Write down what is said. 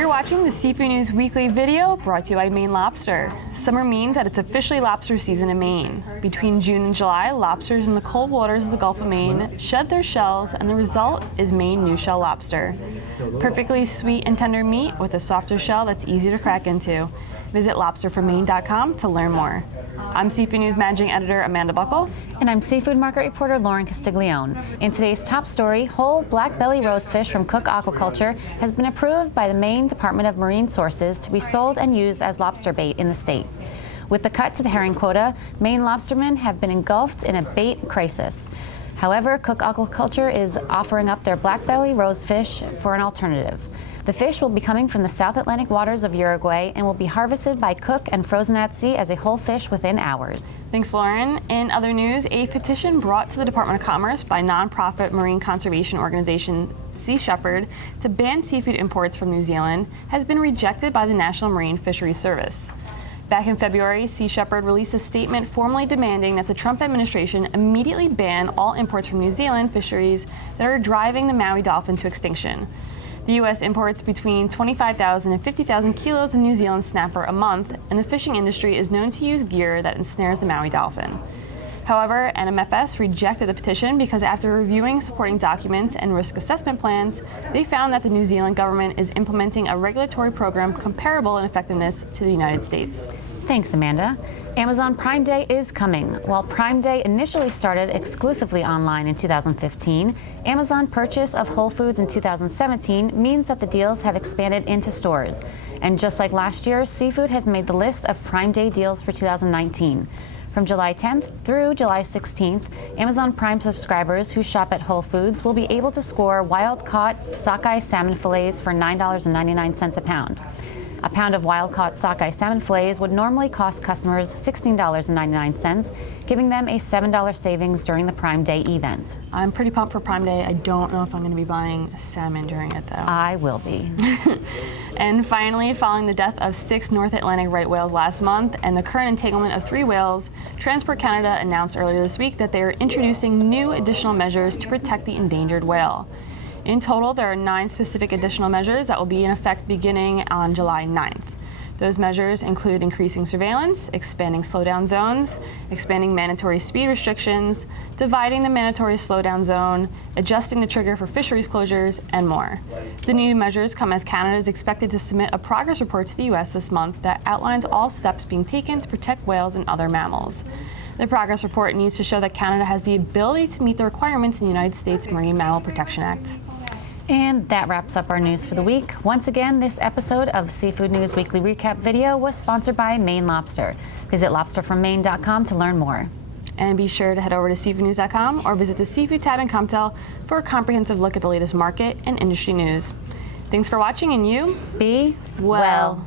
You're watching the Seafood News Weekly video brought to you by Maine Lobster. Summer means that it's officially lobster season in Maine. Between June and July, lobsters in the cold waters of the Gulf of Maine shed their shells, and the result is Maine new shell lobster. Perfectly sweet and tender meat with a softer shell that's easy to crack into. Visit lobsterformaine.com to learn more. I'm Seafood News Managing Editor Amanda Buckle. And I'm Seafood Market Reporter Lauren Castiglione. In today's top story, whole black belly rosefish from Cook Aquaculture has been approved by the Maine Department of Marine Sources to be sold and used as lobster bait in the state. With the cut to the herring quota, Maine lobstermen have been engulfed in a bait crisis. However, Cook Aquaculture is offering up their black belly rosefish for an alternative. The fish will be coming from the South Atlantic waters of Uruguay and will be harvested by Cook and frozen at sea as a whole fish within hours. Thanks, Lauren. In other news, a petition brought to the Department of Commerce by nonprofit marine conservation organization Sea Shepherd to ban seafood imports from New Zealand has been rejected by the National Marine Fisheries Service. Back in February, Sea Shepherd released a statement formally demanding that the Trump administration immediately ban all imports from New Zealand fisheries that are driving the Maui dolphin to extinction. The U.S. imports between 25,000 and 50,000 kilos of New Zealand snapper a month, and the fishing industry is known to use gear that ensnares the Maui dolphin. However, NMFS rejected the petition because after reviewing supporting documents and risk assessment plans, they found that the New Zealand government is implementing a regulatory program comparable in effectiveness to the United States. Thanks, Amanda. Amazon Prime Day is coming. While Prime Day initially started exclusively online in 2015, Amazon purchase of Whole Foods in 2017 means that the deals have expanded into stores. And just like last year, seafood has made the list of Prime Day deals for 2019. From July 10th through July 16th, Amazon Prime subscribers who shop at Whole Foods will be able to score wild-caught sockeye salmon fillets for $9.99 a pound. A pound of wild-caught sockeye salmon fillets would normally cost customers $16.99, giving them a $7 savings during the Prime Day event. I'm pretty pumped for Prime Day. I don't know if I'm going to be buying salmon during it, though. I will be. And finally, following the death of 6 North Atlantic right whales last month and the current entanglement of 3 whales, Transport Canada announced earlier this week that they are introducing new additional measures to protect the endangered whale. In total, there are 9 specific additional measures that will be in effect beginning on July 9th. Those measures include increasing surveillance, expanding slowdown zones, expanding mandatory speed restrictions, dividing the mandatory slowdown zone, adjusting the trigger for fisheries closures, and more. The new measures come as Canada is expected to submit a progress report to the U.S. this month that outlines all steps being taken to protect whales and other mammals. The progress report needs to show that Canada has the ability to meet the requirements in the United States Marine Mammal Protection Act. And that wraps up our news for the week. Once again, this episode of Seafood News Weekly Recap video was sponsored by Maine Lobster. Visit lobsterformaine.com to learn more. And be sure to head over to seafoodnews.com or visit the Seafood tab in Comtel for a comprehensive look at the latest market and industry news. Thanks for watching, and you be well.